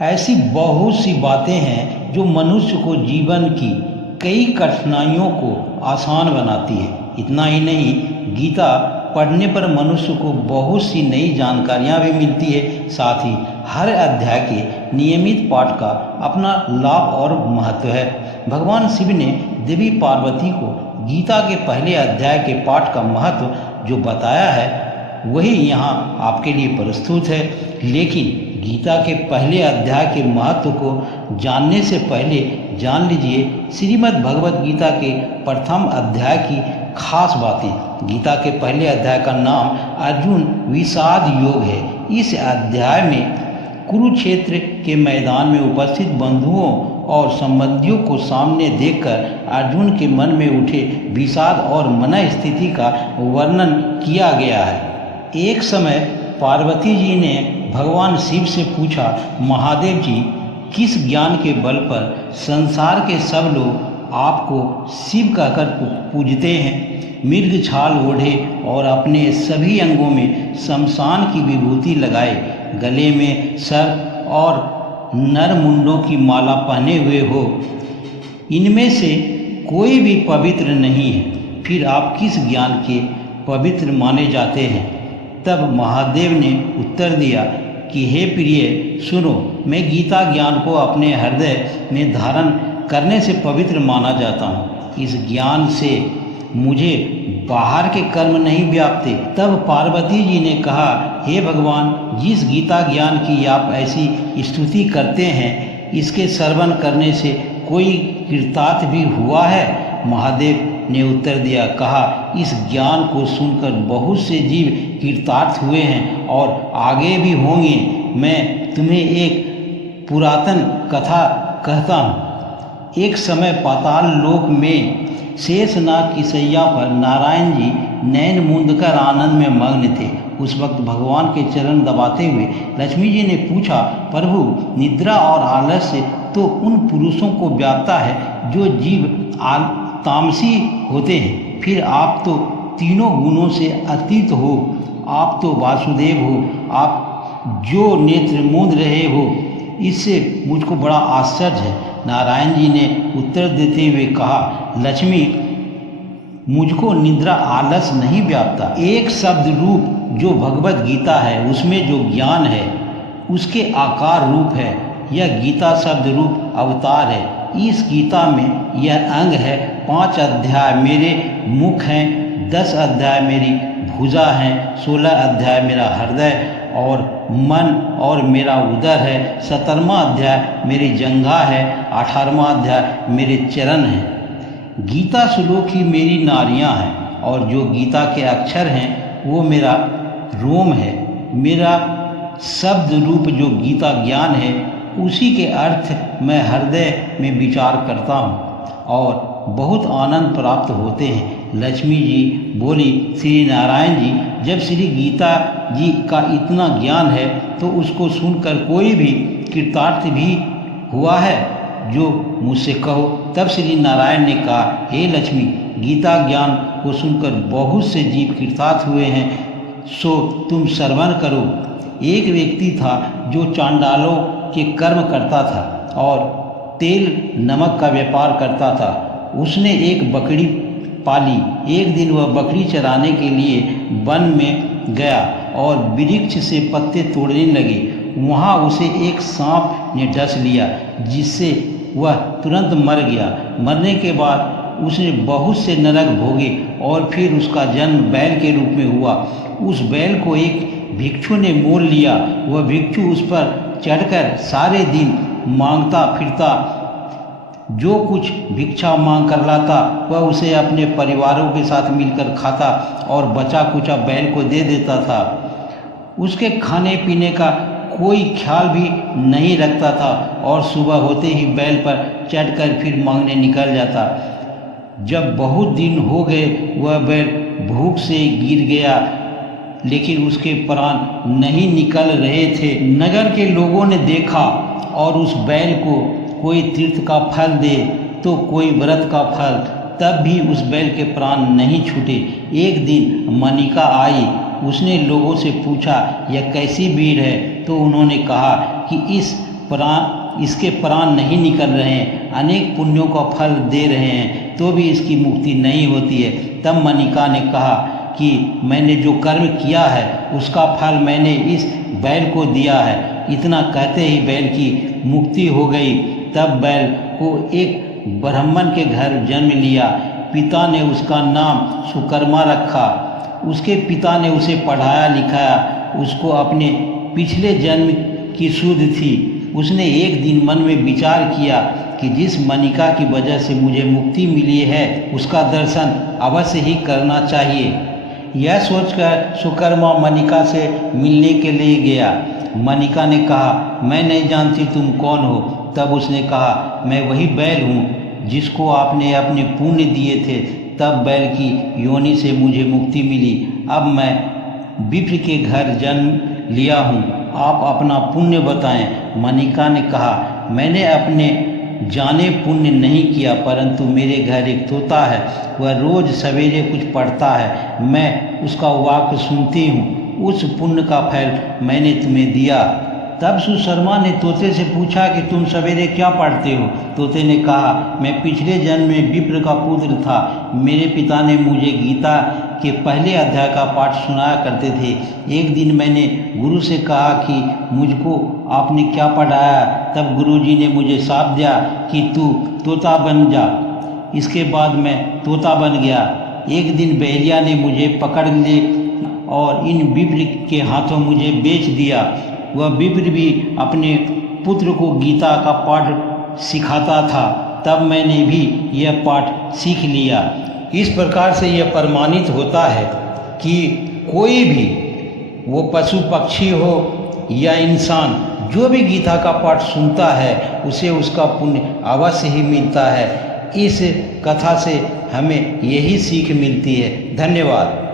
ऐसी बहुत सी बातें हैं जो मनुष्य को जीवन की कई कठिनाइयों को आसान बनाती है। इतना ही नहीं, गीता पढ़ने पर मनुष्य को बहुत सी नई जानकारियाँ भी मिलती है। साथ ही हर अध्याय के नियमित पाठ का अपना लाभ और महत्व है। भगवान शिव ने देवी पार्वती को गीता के पहले अध्याय के पाठ का महत्व जो बताया है वही यहाँ आपके लिए प्रस्तुत है। लेकिन गीता के पहले अध्याय के महत्व को जानने से पहले जान लीजिए श्रीमद् भगवत गीता के प्रथम अध्याय की खास बातें। गीता के पहले अध्याय का नाम अर्जुन विषाद योग है। इस अध्याय में कुरुक्षेत्र के मैदान में उपस्थित बंधुओं और संबंधियों को सामने देखकर अर्जुन के मन में उठे विषाद और मन स्थिति का वर्णन किया गया है। एक समय पार्वती जी ने भगवान शिव से पूछा, महादेव जी, किस ज्ञान के बल पर संसार के सब लोग आपको शिव कहकर पूजते हैं? मृग छाल ओढ़े और अपने सभी अंगों में शमशान की विभूति लगाए, गले में सर्प और नर मुंडों की माला पहने हुए हो, इनमें से कोई भी पवित्र नहीं है, फिर आप किस ज्ञान के पवित्र माने जाते हैं? तब महादेव ने उत्तर दिया कि हे प्रिय, सुनो, मैं गीता ज्ञान को अपने हृदय में धारण करने से पवित्र माना जाता हूँ। इस ज्ञान से मुझे बाहर के कर्म नहीं व्यापते। तब पार्वती जी ने कहा, हे भगवान, जिस गीता ज्ञान की आप ऐसी स्तुति करते हैं, इसके श्रवण करने से कोई कृतार्थ भी हुआ है? महादेव ने उत्तर दिया, कहा, इस ज्ञान को सुनकर बहुत से जीव कृतार्थ हुए हैं और आगे भी होंगे। मैं तुम्हें एक पुरातन कथा कहता हूँ। एक समय पाताल लोक में शेषनाग की सैया पर नारायण जी नैन मूंद कर आनंद में मग्न थे। उस वक्त भगवान के चरण दबाते हुए लक्ष्मी जी ने पूछा, प्रभु, निद्रा और आलस्य तो उन पुरुषों को व्यापता है जो जीव तामसी होते हैं, फिर आप तो तीनों गुणों से अतीत हो, आप तो वासुदेव हो, आप जो नेत्र मूंद रहे हो, इससे मुझको बड़ा आश्चर्य है। नारायण जी ने उत्तर देते हुए कहा, लक्ष्मी, मुझको निद्रा आलस नहीं व्यापता। एक शब्द रूप जो भगवत गीता है, उसमें जो ज्ञान है उसके आकार रूप है। यह गीता शब्द रूप अवतार है। इस गीता में यह अंग है। 5 अध्याय मेरे मुख हैं, 10 अध्याय मेरी भुजा हैं, 16 अध्याय मेरा हृदय और मन और मेरा उदर है, 17वां अध्याय मेरी जंघा है, 18वां अध्याय मेरे चरण हैं। गीता श्लोक ही मेरी नाड़ियाँ हैं और जो गीता के अक्षर हैं वो मेरा रोम है। मेरा शब्द रूप जो गीता ज्ञान है उसी के अर्थ मैं हृदय में विचार करता हूँ और बहुत आनंद प्राप्त होते हैं। लक्ष्मी जी बोली, श्री नारायण जी, जब श्री गीता जी का इतना ज्ञान है तो उसको सुनकर कोई भी कृतार्थ भी हुआ है? जो मुझसे कहो। तब श्री नारायण ने कहा, हे लक्ष्मी, गीता ज्ञान को सुनकर बहुत से जीव कृतार्थ हुए हैं, सो तुम श्रवण करो। एक व्यक्ति था जो चांडालों के कर्म करता था और तेल नमक का व्यापार करता था। उसने एक बकरी पाली। एक दिन वह बकरी चराने के लिए वन में गया और वृक्ष से पत्ते तोड़ने लगे। वहाँ उसे एक सांप ने डस लिया, जिससे वह तुरंत मर गया। मरने के बाद उसने बहुत से नरक भोगे और फिर उसका जन्म बैल के रूप में हुआ। उस बैल को एक भिक्षु ने मोल लिया। वह भिक्षु उस पर चढ़कर सारे दिन मांगता फिरता, जो कुछ भिक्षा मांग कर लाता वह उसे अपने परिवारों के साथ मिलकर खाता और बचा कुचा बैल को दे देता था। उसके खाने पीने का कोई ख्याल भी नहीं रखता था और सुबह होते ही बैल पर चढ़कर फिर मांगने निकल जाता। जब बहुत दिन हो गए वह बैल भूख से गिर गया, लेकिन उसके प्राण नहीं निकल रहे थे। नगर के लोगों ने देखा और उस बैल को कोई तीर्थ का फल दे तो कोई व्रत का फल, तब भी उस बैल के प्राण नहीं छूटे। एक दिन मनिका आई। उसने लोगों से पूछा, यह कैसी भीड़ है? तो उन्होंने कहा कि इस इसके प्राण नहीं निकल रहे हैं, अनेक पुण्यों का फल दे रहे हैं, तो भी इसकी मुक्ति नहीं होती है। तब मनिका ने कहा कि मैंने जो कर्म किया है उसका फल मैंने इस बैल को दिया है। इतना कहते ही बैल की मुक्ति हो गई। तब बैल को एक ब्राह्मण के घर जन्म लिया। पिता ने उसका नाम सुकर्मा रखा। उसके पिता ने उसे पढ़ाया लिखाया। उसको अपने पिछले जन्म की सुध थी। उसने एक दिन मन में विचार किया कि जिस मनिका की वजह से मुझे मुक्ति मिली है उसका दर्शन अवश्य ही करना चाहिए। यह सोचकर सुकर्मा मनिका से मिलने के लिए गया। मनिका ने कहा, मैं नहीं जानती तुम कौन हो। तब उसने कहा, मैं वही बैल हूँ जिसको आपने अपने पुण्य दिए थे। तब बैल की योनि से मुझे मुक्ति मिली। अब मैं विप्र के घर जन्म लिया हूँ, आप अपना पुण्य बताएं। मनिका ने कहा, मैंने अपने जाने पुण्य नहीं किया, परंतु मेरे घर एक तोता है, वह रोज सवेरे कुछ पढ़ता है, मैं उसका वाक्य सुनती हूँ, उस पुण्य का फल मैंने तुम्हें दिया। तब सुशर्मा ने तोते से पूछा कि तुम सवेरे क्या पढ़ते हो? तोते ने कहा, मैं पिछले जन्म में विप्र का पुत्र था। मेरे पिता ने मुझे गीता के पहले अध्याय का पाठ सुनाया करते थे। एक दिन मैंने गुरु से कहा कि मुझको आपने क्या पढ़ाया? तब गुरुजी ने मुझे शाप दिया कि तू तोता बन जा। इसके बाद मैं तोता बन गया। एक दिन बहेलिया ने मुझे पकड़ ले और इन विप्र के हाथों मुझे बेच दिया। वह विप्र भी अपने पुत्र को गीता का पाठ सिखाता था। तब मैंने भी यह पाठ सीख लिया। इस प्रकार से यह प्रमाणित होता है कि कोई भी, वो पशु पक्षी हो या इंसान, जो भी गीता का पाठ सुनता है उसे उसका पुण्य अवश्य ही मिलता है। इस कथा से हमें यही सीख मिलती है। धन्यवाद।